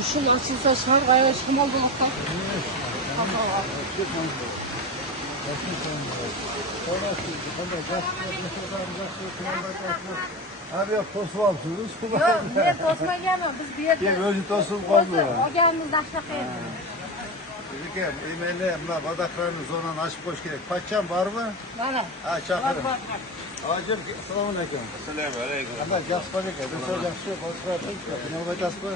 Işıl açılsa şar gayet şamal dolukta. Abi ya tostu alıyoruz. Yok, niye tosma gelmiyor? Biz bir yerde... Gel özü tostu koymuyor. O geldiğimizde aşağı koyalım. Dedik ya, yemeğine badaklarını zonan açıp koş gerek. Paçam var mı? Var. Ha, çakırım. Hacım, selamun aleyküm. Selamun aleyküm. Allah jaspanik, bir soracak şey, konuşma yapayım. Ne olacak jaspa?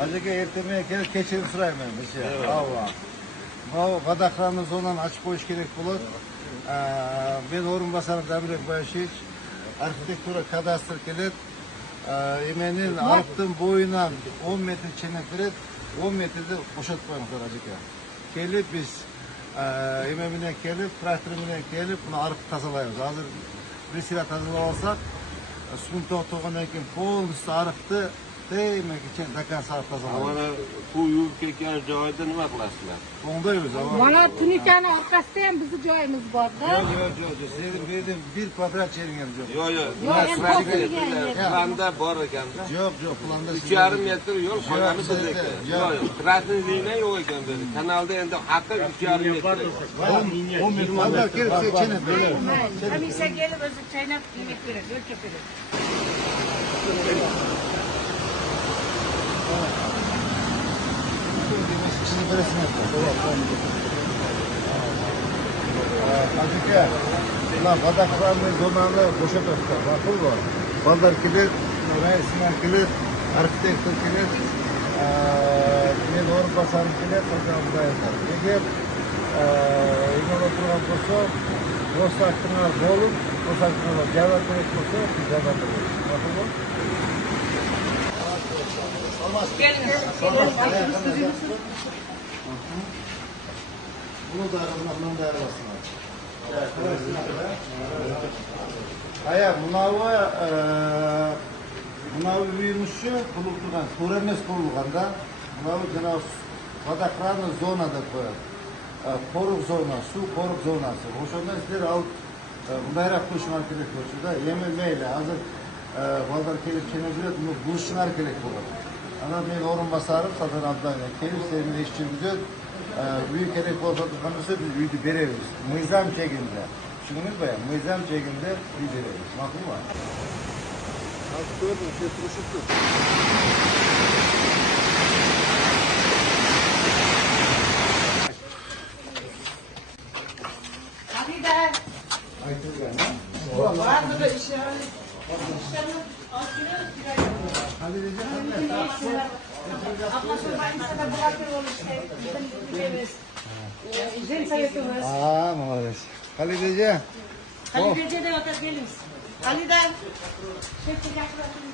Hacıke ertemeye gelip keçini sırayım ben. Mesela. Allah. Bu badaklarını zonan açıp koş gerek bulur. Ben orun basarım Demirek Bayşiç. Arkitektura kadastır gelir. Yemeğinin arttığım boyuna 10 metre çenekleri 10 metrede boşaltmayalımızlar Hacıke. Gelip biz yemeğine gelip, traktörüne gelip bunu arıp tazalayıyoruz. Hazır bir silah tazalarsak suyun toğduğundan keyin polisi arıqtı demek için dakan saat tazalayıyoruz. Mana bu yuvib ketgan joyda nima qilasizlar? Onda yiyoruz ama. Mana tunikani orqasida ham bizni joyimiz borda. Yok. Sizin verdiğim 1 kvadrat yerin yok. Yo'q, Yo'q, endi topilgan yer. planda bor ekanda. Yok, planda 3,5 metr yo'l qolgani biz ekan. Yo'q, trasni liniya yo'q ekan bu yerda. Kanalda endi haqqi 3,5 metr. 10 metre var. Gelip çenek böyle. Hamisha kelib o'zi chaynab yemak beradi, o'lchab beradi. İkisini böylesine yapıyor. Hacıke, ulan badaklarını, zonarını boşa tuttular. Bakıl var. Ballar kilit, reisler kilit, arkitektur kilit, ne doğru basarım kilit, sokağımda yeter. Eğer eğer oturan olsa, dost hakkına dolun, dost hakkına cevap verip olsa, cevap verir. Bakıl var. Bunu da arabanın da arabasına. Aya mınavı büyümüşü kurulduğundan, sonra emes kurulğanda mınavı cenab badaklarını zonada koyar. Koruk zona, su koruk zonası. Hoşunda sizler alıp bunlara kuşlar gerek olsa da yememeyle hazır bazıları kelip çenebilir, bunu buluşlar gerek olur. Ama ben orun basarım, satın abdayla kelip sevimli işçimizi büyük gerek olsa biz büyüdü veririz. Mizam çekimde. Şununuz bayan, mizam çekimde büyüdü veririz. Makul var. Az gördüm, turşuktu. Hadi de. Aytılgan, ha? Vardı da işler. Hadi diyeceğim. Ablasının bayımsa da bulaşır olur işte. Bizim biliriz. Bizim sayısımız. Молодец. Halideciğim. Halideciğe de otur geliniz. Halide. Şefçe yaklaşın.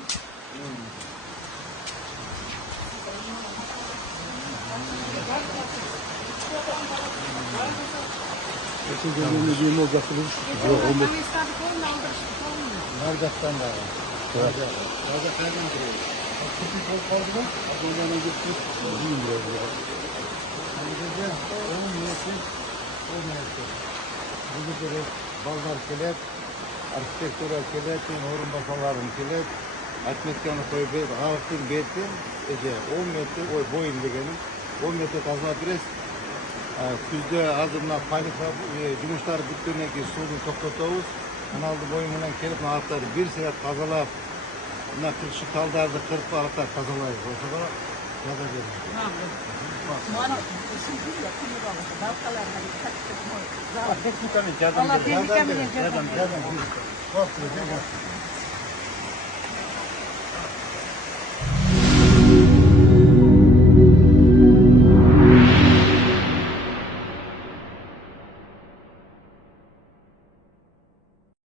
Geçen gün düğün olacaktınız. Yok, olmaz. Ama istadık olun aldırıştık olmuyor. Nardak'tan da var. Nardak nereden giriyor? Kutu kol kaldı mı? Oradan gittik. Düğün biraz ya. Halideciğim. Onun niyeti. O niyeti. Bunu böyle ballar kelep, arkitektura kelep, orun basalarım kelep, atmetkanı koyup, ağırtın betin, 10 metre boyun degenim, 10 metre kazanabiliriz. Küzde azımla panika, cumuşları bittiğine ki suyunu toklatıyoruz. Kanalda boyundan kelip, ağırtları bir saat kazalap, kırışı kaldardı, kırıp ağırtlar kazalayız. Oysa da yada geliriz. Allah tehlikemi de.